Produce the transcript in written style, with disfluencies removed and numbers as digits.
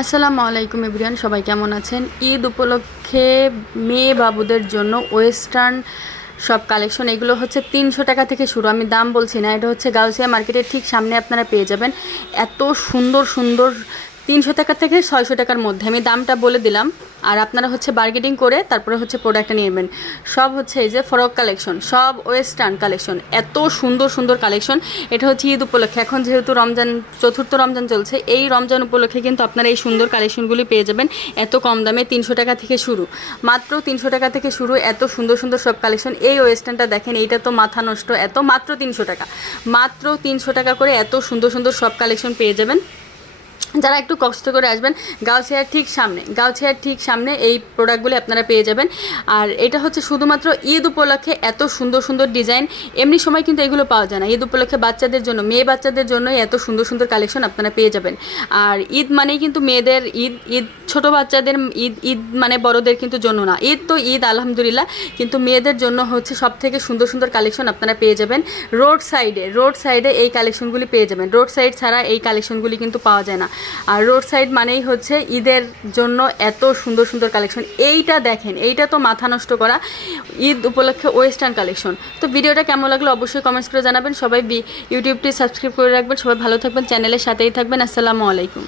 আসসালামু আলাইকুম এভরিওয়ান, সবাই কেমন আছেন? ঈদ উপলক্ষে মেয়ে বাবুদের জন্য ওয়েস্টার্ন সব কালেকশন, এগুলো হচ্ছে 300 টাকা থেকে শুরু। আমি দাম বলছি না, এটা হচ্ছে গাউসিয়া মার্কেটের ঠিক সামনে আপনারা পেয়ে যাবেন। এত সুন্দর সুন্দর 300 টাকা থেকে 600 টাকার মধ্যে আমি দামটা বলে দিলাম। আর আপনারা হচ্ছে বার্গেটিং করে তারপরে হচ্ছে প্রোডাক্টটা নিয়ে নেবেন। সব হচ্ছে এই যে ফরক কালেকশন, সব ওয়েস্টার্ন কালেকশন, এত সুন্দর সুন্দর কালেকশন। এটা হচ্ছে ঈদ উপলক্ষে, এখন যেহেতু রমজান, চতুর্থ রমজান চলছে, এই রমজান উপলক্ষে কিন্তু আপনারা এই সুন্দর কালেকশনগুলি পেয়ে যাবেন এত কম দামে। 300 টাকা থেকে শুরু, মাত্র 300 টাকা থেকে শুরু। এত সুন্দর সুন্দর সব কালেকশন। এই ওয়েস্টার্নটা দেখেন, এইটা তো মাথা নষ্ট, এত মাত্র 300 টাকা, মাত্র 300 টাকা করে এত সুন্দর সুন্দর সব কালেকশন পেয়ে যাবেন। যারা একটু কষ্ট করে আসবেন, গাউছিয়ার ঠিক সামনে এই প্রোডাক্টগুলি আপনারা পেয়ে যাবেন। আর এটা হচ্ছে শুধুমাত্র ঈদ উপলক্ষে এত সুন্দর সুন্দর ডিজাইন, এমনি সময় কিন্তু এগুলো পাওয়া যায় না। ঈদ উপলক্ষে বাচ্চাদের জন্য, মেয়ে বাচ্চাদের জন্যই এত সুন্দর সুন্দর কালেকশন আপনারা পেয়ে যাবেন। আর ঈদ মানেই কিন্তু মেয়েদের ঈদ, ঈদ ছোটো বাচ্চাদের ঈদ, ঈদ মানে বড়দের কিন্তু জন্য না। ঈদ তো ঈদ আলহামদুলিল্লাহ, কিন্তু মেয়েদের জন্য হচ্ছে সব থেকে সুন্দর সুন্দর কালেকশন আপনারা পেয়ে যাবেন। রোড সাইডে এই কালেকশনগুলি পেয়ে যাবেন। রোড সাইড ছাড়া এই কালেকশনগুলি কিন্তু পাওয়া যায় না। আর রোড সাইড মানেই হচ্ছে ঈদের জন্য এত সুন্দর সুন্দর কালেকশন। এইটা দেখেন, এইটা তো মাথা নষ্ট করা ঈদ উপলক্ষে ওয়েস্টার্ন কালেকশন। তো ভিডিওটা কেমন লাগলো অবশ্যই কমেন্টস করে জানাবেন। সবাই ইউটিউবটি সাবস্ক্রাইব করে রাখবেন। সবাই ভালো থাকবেন, চ্যানেলের সাথেই থাকবেন। আসসালামু আলাইকুম।